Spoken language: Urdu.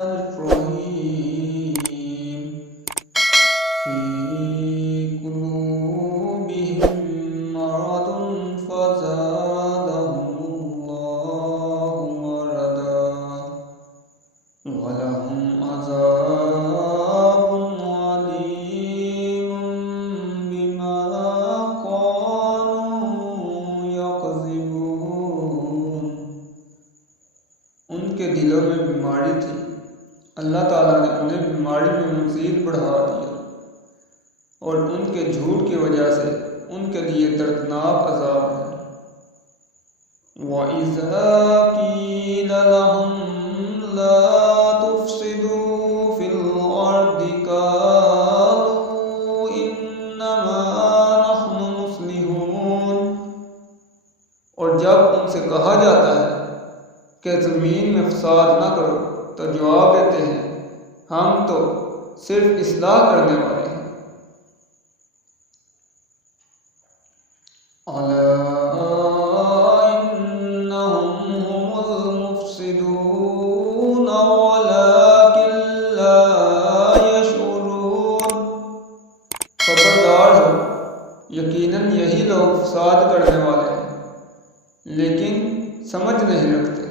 الرحيم في قلوبهم مرض فزادهم الله مرضا ولهم عذاب عليم بما كانوا يكذبون۔ ان کے دلوں میں بیماری تھی، اللہ تعالیٰ نے انہیں بیماری میں مزید بڑھا دیا، اور ان کے جھوٹ کی وجہ سے ان کے لیے دردناک عذاب ہے۔ وَإِذَا قِيلَ لَهُمْ لَا تُفْسِدُوا فِي الْأَرْضِ قَالُوا إِنَّمَا نَحْنُ مُصْلِحُونَ۔ اور جب ان سے کہا جاتا ہے کہ زمین میں فساد نہ کرو تو جواب دیتے ہیں ہم تو صرف اصلاح کرنے والے ہیں۔ أَلَا إِنَّهُمْ هُمُ الْمُفْسِدُونَ وَلَكِنْ لَا يَشْعُرُونَ۔ خبردار ہو، یقیناً یہی لوگ فساد کرنے والے ہیں، لیکن سمجھ نہیں رکھتے۔